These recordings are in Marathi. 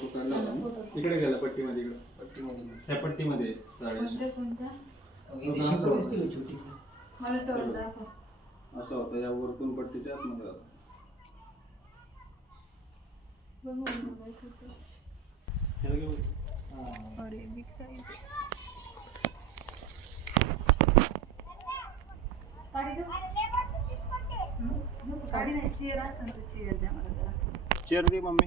फोटो काढला होता ना? इकडे गेला पट्टीमध्ये इकडे पट्टीमध्ये ह्या पट्टीमध्ये जाळ्या. कोणत्या कोणत्या इथे शिकवण असते का छोटी मला टोल दाखव असं होतं या वरतून पट्टीच्या आतमध्ये होतं. बघ मला बघायचं होतं. ह्याला घेऊ. हा. अरे बिग साईज गाडी नाही चेअर असेल तर चेअर द्या मला जरा चेअर दे मम्मी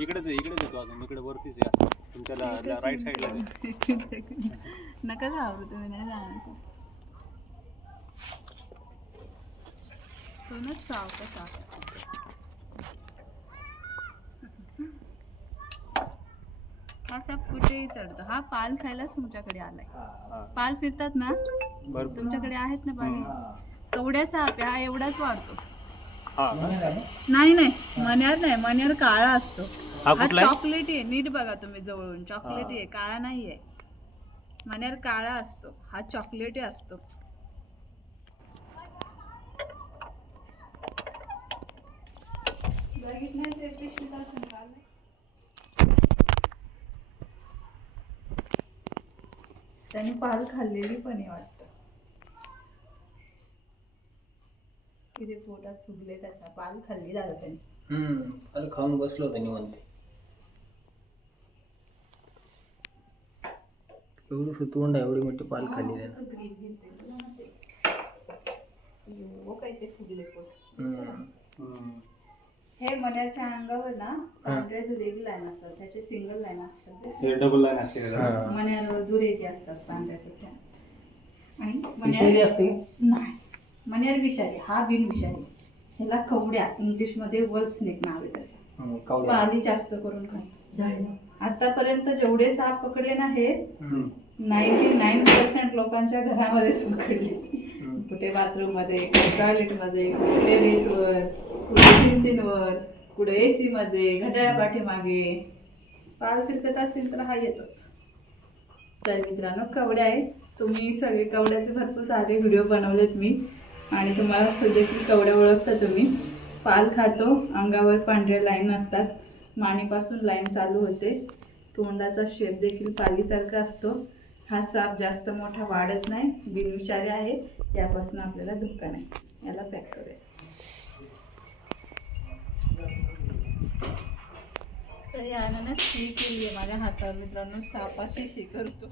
इकडेच आहे इकडेच येतो अजून. इकडे वरतीच आहे. तुमच्या राईट साईडला नका घाबरू तुम्ही नाही जाणार. दोनच चाव कसा हा साप कुठेही चढतो. हा पाल खायलाच तुमच्याकडे आलाय. पाल फिरतात ना? तुमच्याकडे आहेत ना पाणी कवड्या साप आहे हा एवढाच वाढतो. हा नाही नाही. मण्यार नाही. मण्यार काळा असतो. हा हा कुठला आहे? चॉकलेटी आहे नीट बघा तुम्ही जवळून. चॉकलेटी आहे काळा नाहीये. मण्यार काळा असतो. हा चॉकलेटी असतो. त्याने पाल खाल्लेली पण आहे वाटतं. किती पोटात फुगले त्याच्या. पाल खाल्ली झालं त्याने. हम्म खाऊन बसलो होतो निवांत. एवढं तोंड आहे एवढी मोठी पाल खाली त्यानं हो. हे मण्याच्या अंगावर ना पांढऱ्या दुरेगी लाईन असतात त्याचे सिंगल लाईन असतात हे डबल लाईन असते. मण्यावर दुरेगी असतात पांढऱ्यापेक्षा. आणि मण्यार असते? नाही. मण्यार विषारी हा बिन विषारी. ह्याला कवड्या इंग्लिशमध्ये वल्फ स्नेक नाव आहे त्याचं. पाली जास्त करून खातो आतापर्यंत जेवढे साप पकडले ना हे. नाईन्टी नाईन पर्सेंट लोकांच्या घरामध्येच पकडले. कुठे बाथरूममध्ये कुठे टॉयलेटमध्ये कुठे टेरेसवर कुठे भिंतींवर कुठे एसी मध्ये घड्याळ्या पाठीमागे. पाल फिरकत असेल तर हा येतोच. तर मित्रांनो कवड्या आहे तुम्ही सगळे कवड्याचे भरपूर सारे व्हिडिओ बनवलेत मी. आणि तुम्हाला देखील कवड्या ओळखता तुम्ही. पाल खातो अंगावर पांढऱ्या लाईन असतात. मानेपासून लाईन चालू होते. तोंडाचा शेप देखील पालीसारखा असतो. हा साप जास्त मोठा वाढत नाही बिनविषारी आहे. त्यापासून आपल्याला धोका नाही. याला पॅक करूया. तर यानं ना शी केली आहे. माझ्या हातावर मित्रांनो सापाशी शी करतो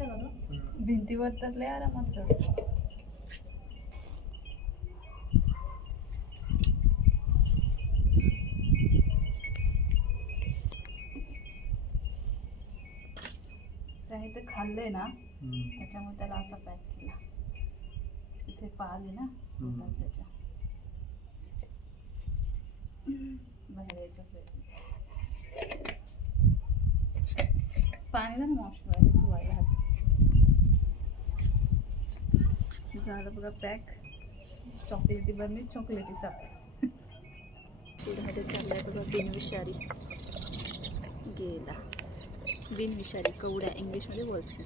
भिंतीवर तर लय आरामात त्याने ते खाल्लंय ना. त्याच्यामुळे त्याला असा पॅक केला. इथे पाल आहे ना त्याच्या. बाहेर यायचा पाणी ना मॉइश्चर आहे धुवायला हात. झालं बघा पॅक. चॉकलेटी बनली चॉकलेटी साप पुढे चाललाय बघा बिनविषारी. गेला. बिनविषारी कवड्या. इंग्लिशमध्ये वर्ड्स